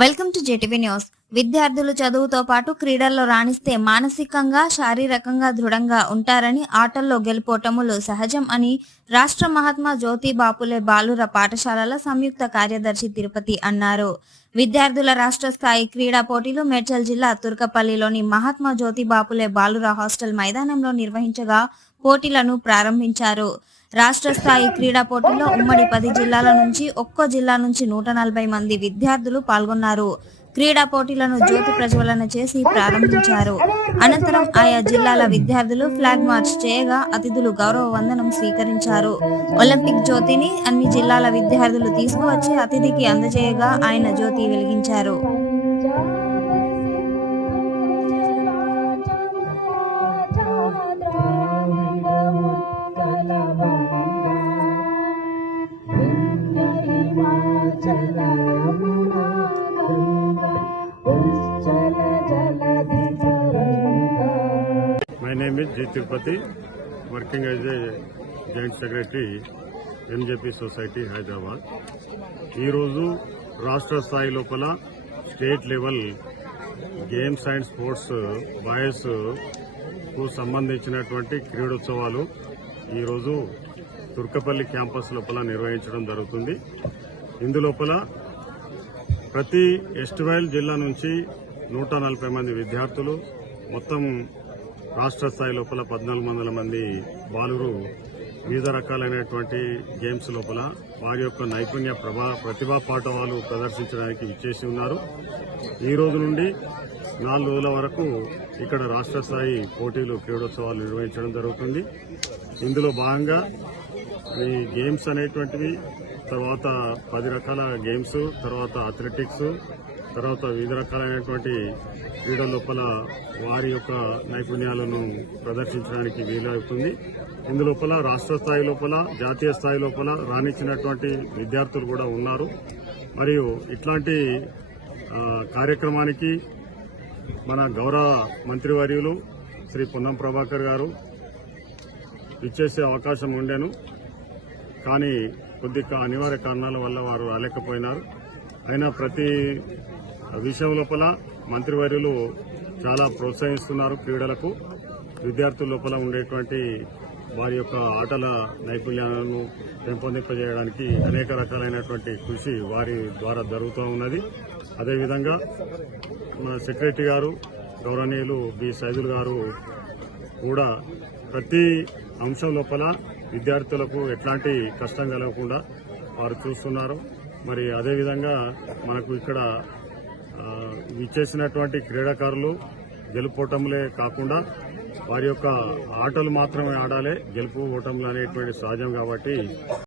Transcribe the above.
Welcome to JTV news. విద్యార్థులు చదువుతో పాటు క్రీడల్లో రాణిస్తే మానసికంగా, శారీరకంగా దృఢంగా ఉంటారని, ఆటల్లో గెలుపోటములు సహజం అని రాష్ట్ర మహాత్మా జ్యోతిబా ఫులే బాలుర పాఠశాలల సంయుక్త కార్యదర్శి తిరుపతి అన్నారు. విద్యార్థుల రాష్ట్ర స్థాయి క్రీడా పోటీలు మేడ్చల్ జిల్లా తుర్కపల్లిలోని మహాత్మా జ్యోతిబా ఫులే బాలుర హాస్టల్ మైదానంలో నిర్వహించగా పోటీలను ప్రారంభించారు. రాష్ట్ర స్థాయి క్రీడా పోటీల్లో ఉమ్మడి 10 జిల్లాల నుంచి ఒక్కో జిల్లా నుంచి 140 మంది విద్యార్థులు పాల్గొన్నారు. క్రీడా పోటీలను జ్యోతి ప్రజ్వలన చేసి ప్రారంభించారు. అనంతరం ఆయా జిల్లాల విద్యార్థులు ఫ్లాగ్ మార్చ్ చేయగా అతిథులు గౌరవ వందనం స్వీకరించారు. ఒలింపిక్ జ్యోతిని అన్ని జిల్లాల విద్యార్థులు తీసుకువచ్చి అతిథికి అందజేయగా ఆయన జ్యోతి వెలిగించారు. My name is G. Tirupati, working as a Joint Secretary, MJP Society, Hyderabad. ఈ రోజు రాష్ట్ర స్థాయి లోపల state level games and sports boys కు సంబంధించినటువంటి క్రీడోత్సవాలు ఈరోజు తుర్కపల్లి క్యాంపస్ లోపల నిర్వహించడం జరుగుతుంది. ఇందులోపల ప్రతి ఎస్టివైల్ జిల్లా నుంచి 140 మంది విద్యార్థులు, మొత్తం రాష్ట్ర స్థాయి లోపల 1400 మంది బాలురు వివిధ రకాలైనటువంటి గేమ్స్ లోపల వారి యొక్క నైపుణ్య ప్రతిభా పాఠవాలు ప్రదర్శించడానికి విచ్చేసి ఉన్నారు. ఈ రోజు నుండి 4 రోజుల వరకు ఇక్కడ రాష్ట్ర స్థాయి పోటీలు, క్రీడోత్సవాలు నిర్వహించడం జరుగుతుంది. ఇందులో భాగంగా ఈ గేమ్స్ అనేటువంటివి తర్వాత 10 రకాల గేమ్స్, తర్వాత అథ్లెటిక్స్, తర్వాత వివిధ రకాలైనటువంటి క్రీడల లోపల వారి యొక్క నైపుణ్యాలను ప్రదర్శించడానికి వీలవుతుంది. ఇందులోపల రాష్ట్ర స్థాయి లోపల, జాతీయ స్థాయి లోపల రాణించినటువంటి విద్యార్థులు కూడా ఉన్నారు. మరియు ఇట్లాంటి కార్యక్రమానికి మన గౌరవ మంత్రివర్యులు శ్రీ పొన్నం ప్రభాకర్ గారు ఇచ్చేసే అవకాశం ఉండేను. కానీ కొద్దిగా అనివార్య కారణాల వల్ల వారు రాలేకపోయినారు. అయినా ప్రతి విషయం లోపల మంత్రివర్యులు చాలా ప్రోత్సహిస్తున్నారు. క్రీడలకు విద్యార్థుల లోపల ఉండేటువంటి వారి యొక్క ఆటల నైపుణ్యాలను పెంపొందింపజేయడానికి అనేక రకాలైనటువంటి కృషి వారి ద్వారా జరుగుతూ ఉన్నది. అదేవిధంగా మన సెక్రటరీ గారు గౌరవనీయులు బి సైదుల్ గారు కూడా ప్రతి అంశం లోపల విద్యార్థులకు ఎట్లాంటి కష్టం కలగకుండా వారు చూస్తున్నారు. మరి అదేవిధంగా మనకు ఇక్కడ విచ్చేసినటువంటి క్రీడాకారులు గెలుపోటములే కాకుండా వారి యొక్క ఆటలు మాత్రమే ఆడాలి. గెలుపు ఓటములు అనేటువంటి సహజం కాబట్టి